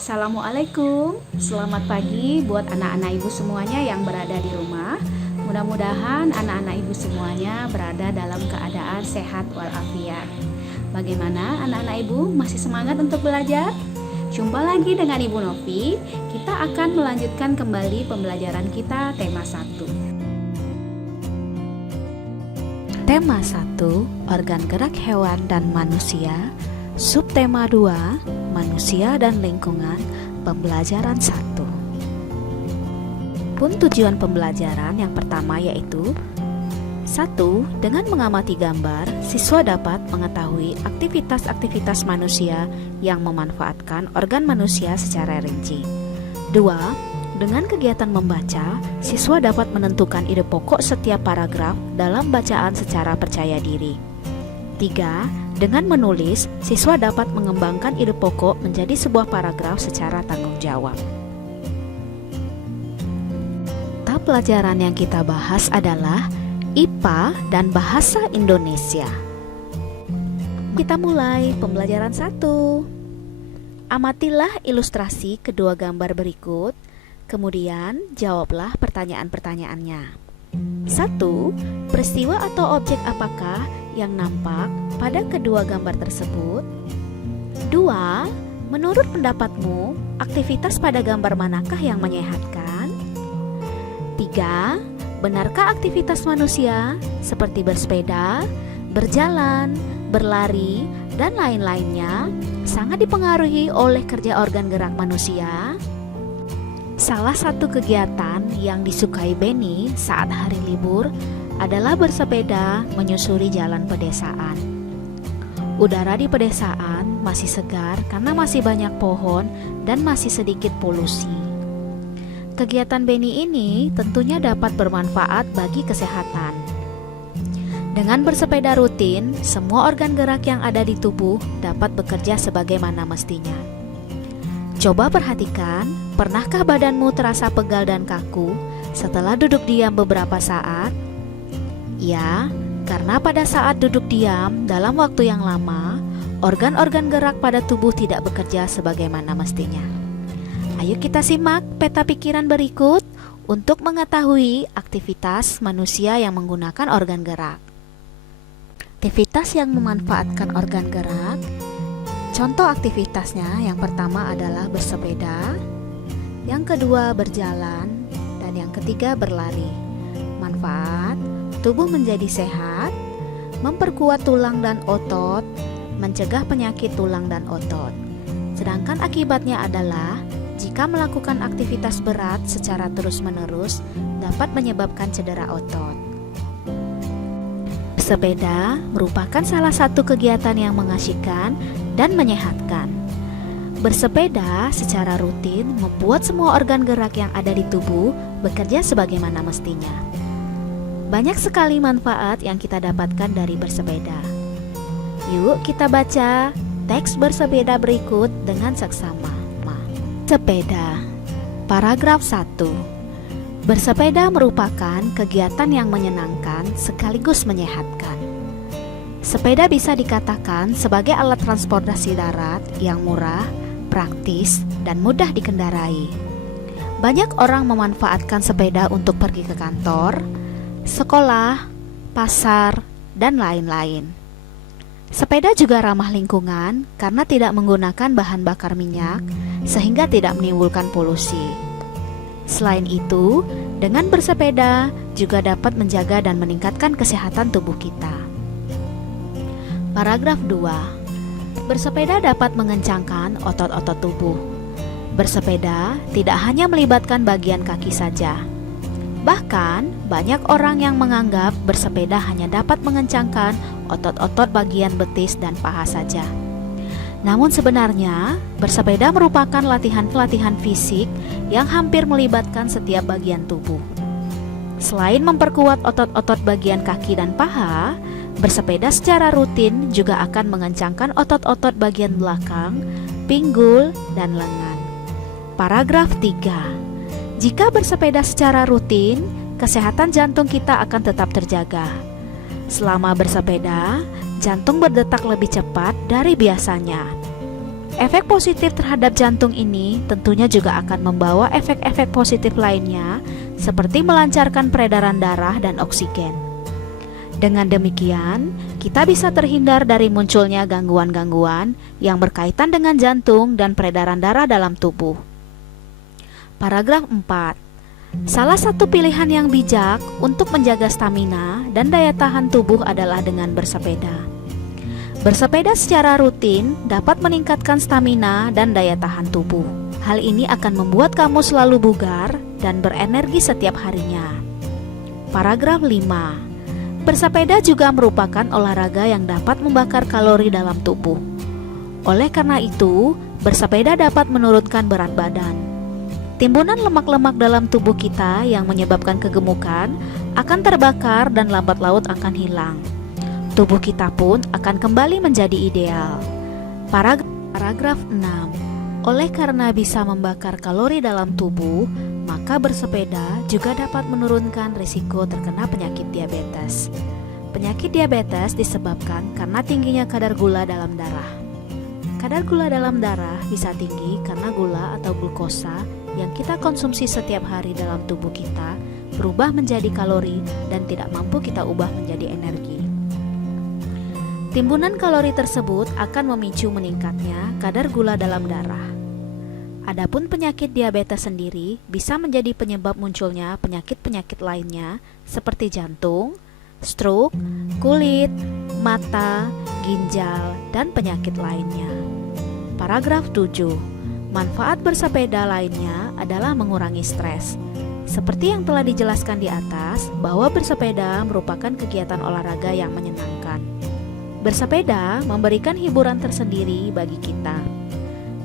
Assalamualaikum, selamat pagi buat anak-anak ibu semuanya yang berada di rumah. Mudah-mudahan anak-anak ibu semuanya berada dalam keadaan sehat walafiat. Bagaimana anak-anak ibu, masih semangat untuk belajar? Jumpa lagi dengan Ibu Novi. Kita akan melanjutkan kembali pembelajaran kita tema 1. Tema 1, organ gerak hewan dan manusia. Subtema 2, manusia dan lingkungan, pembelajaran 1. Pun tujuan pembelajaran yang pertama yaitu 1. Dengan mengamati gambar, siswa dapat mengetahui aktivitas-aktivitas manusia yang memanfaatkan organ manusia secara rinci. 2. Dengan kegiatan membaca, siswa dapat menentukan ide pokok setiap paragraf dalam bacaan secara percaya diri. 3. Dengan menulis, siswa dapat mengembangkan ide pokok menjadi sebuah paragraf secara tanggung jawab. Tahap pelajaran yang kita bahas adalah IPA dan Bahasa Indonesia. Kita mulai pembelajaran 1. Amatilah ilustrasi kedua gambar berikut, kemudian jawablah pertanyaan-pertanyaannya. 1. Peristiwa atau objek apakah yang nampak pada kedua gambar tersebut? 2. Menurut pendapatmu, aktivitas pada gambar manakah yang menyehatkan? 3. Benarkah aktivitas manusia seperti bersepeda, berjalan, berlari, dan lain-lainnya sangat dipengaruhi oleh kerja organ gerak manusia? Salah satu kegiatan yang disukai Benny saat hari libur adalah bersepeda menyusuri jalan pedesaan. Udara di pedesaan masih segar karena masih banyak pohon dan masih sedikit polusi. Kegiatan Benny ini tentunya dapat bermanfaat bagi kesehatan. Dengan bersepeda rutin, semua organ gerak yang ada di tubuh dapat bekerja sebagaimana mestinya. Coba perhatikan, pernahkah badanmu terasa pegal dan kaku setelah duduk diam beberapa saat? Ya, karena pada saat duduk diam dalam waktu yang lama, organ-organ gerak pada tubuh tidak bekerja sebagaimana mestinya. Ayo kita simak peta pikiran berikut untuk mengetahui aktivitas manusia yang menggunakan organ gerak. Aktivitas yang memanfaatkan organ gerak. Contoh aktivitasnya yang pertama adalah bersepeda, yang kedua berjalan, dan yang ketiga berlari. Manfaat: tubuh menjadi sehat, memperkuat tulang dan otot, mencegah penyakit tulang dan otot. Sedangkan akibatnya adalah jika melakukan aktivitas berat secara terus-menerus dapat menyebabkan cedera otot. Bersepeda merupakan salah satu kegiatan yang mengasyikkan dan menyehatkan. Bersepeda secara rutin membuat semua organ gerak yang ada di tubuh bekerja sebagaimana mestinya. Banyak sekali manfaat yang kita dapatkan dari bersepeda. Yuk kita baca teks bersepeda berikut dengan seksama. Sepeda. Paragraf 1. Bersepeda merupakan kegiatan yang menyenangkan sekaligus menyehatkan. Sepeda bisa dikatakan sebagai alat transportasi darat yang murah, praktis, dan mudah dikendarai. Banyak orang memanfaatkan sepeda untuk pergi ke kantor, sekolah, pasar, dan lain-lain. Sepeda juga ramah lingkungan karena tidak menggunakan bahan bakar minyak, sehingga tidak menimbulkan polusi. Selain itu, dengan bersepeda juga dapat menjaga dan meningkatkan kesehatan tubuh kita. Paragraf 2. Bersepeda dapat mengencangkan otot-otot tubuh. Bersepeda tidak hanya melibatkan bagian kaki saja. Bahkan, banyak orang yang menganggap bersepeda hanya dapat mengencangkan otot-otot bagian betis dan paha saja. Namun sebenarnya, bersepeda merupakan latihan-pelatihan fisik yang hampir melibatkan setiap bagian tubuh. Selain memperkuat otot-otot bagian kaki dan paha, bersepeda secara rutin juga akan mengencangkan otot-otot bagian belakang, pinggul, dan lengan. Paragraf 3. Jika bersepeda secara rutin, kesehatan jantung kita akan tetap terjaga. Selama bersepeda, jantung berdetak lebih cepat dari biasanya. Efek positif terhadap jantung ini tentunya juga akan membawa efek-efek positif lainnya seperti melancarkan peredaran darah dan oksigen. Dengan demikian, kita bisa terhindar dari munculnya gangguan-gangguan yang berkaitan dengan jantung dan peredaran darah dalam tubuh. Paragraf 4. Salah satu pilihan yang bijak untuk menjaga stamina dan daya tahan tubuh adalah dengan bersepeda. Bersepeda secara rutin dapat meningkatkan stamina dan daya tahan tubuh. Hal ini akan membuat kamu selalu bugar dan berenergi setiap harinya. Paragraf 5. Bersepeda juga merupakan olahraga yang dapat membakar kalori dalam tubuh. Oleh karena itu, bersepeda dapat menurunkan berat badan. Timbunan lemak-lemak dalam tubuh kita yang menyebabkan kegemukan akan terbakar dan lambat laun akan hilang. Tubuh kita pun akan kembali menjadi ideal. Paragraf 6. Oleh karena bisa membakar kalori dalam tubuh, maka bersepeda juga dapat menurunkan risiko terkena penyakit diabetes. Penyakit diabetes disebabkan karena tingginya kadar gula dalam darah. Kadar gula dalam darah bisa tinggi karena gula atau glukosa yang kita konsumsi setiap hari dalam tubuh kita berubah menjadi kalori dan tidak mampu kita ubah menjadi energi. Timbunan kalori tersebut akan memicu meningkatnya kadar gula dalam darah. Adapun penyakit diabetes sendiri bisa menjadi penyebab munculnya penyakit-penyakit lainnya seperti jantung, stroke, kulit, mata, ginjal, dan penyakit lainnya. Paragraf 7. Manfaat bersepeda lainnya adalah mengurangi stres. Seperti yang telah dijelaskan di atas, bahwa bersepeda merupakan kegiatan olahraga yang menyenangkan. Bersepeda memberikan hiburan tersendiri bagi kita.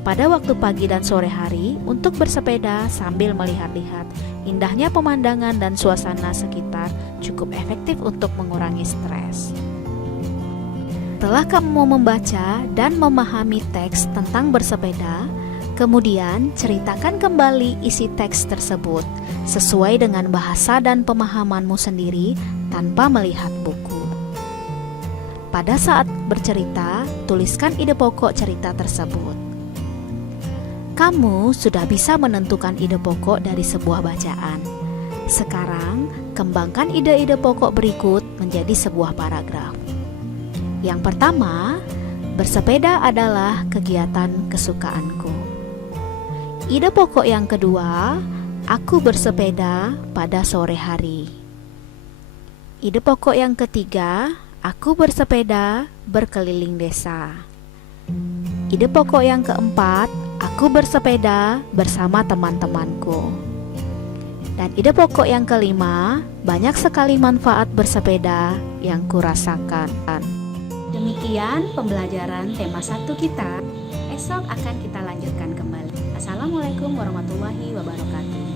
Pada waktu pagi dan sore hari, untuk bersepeda sambil melihat-lihat indahnya pemandangan dan suasana sekitar cukup efektif untuk mengurangi stres. Setelah kamu membaca dan memahami teks tentang bersepeda, kemudian ceritakan kembali isi teks tersebut sesuai dengan bahasa dan pemahamanmu sendiri tanpa melihat buku. Pada saat bercerita, tuliskan ide pokok cerita tersebut. Kamu sudah bisa menentukan ide pokok dari sebuah bacaan. Sekarang, kembangkan ide-ide pokok berikut menjadi sebuah paragraf. Yang pertama, bersepeda adalah kegiatan kesukaanku. Ide pokok yang kedua, aku bersepeda pada sore hari. Ide pokok yang ketiga, aku bersepeda berkeliling desa. Ide pokok yang keempat, aku bersepeda bersama teman-temanku. Dan ide pokok yang kelima, banyak sekali manfaat bersepeda yang kurasakan. Demikian pembelajaran tema 1 kita. Esok akan kita lanjutkan kembali. Assalamualaikum warahmatullahi wabarakatuh.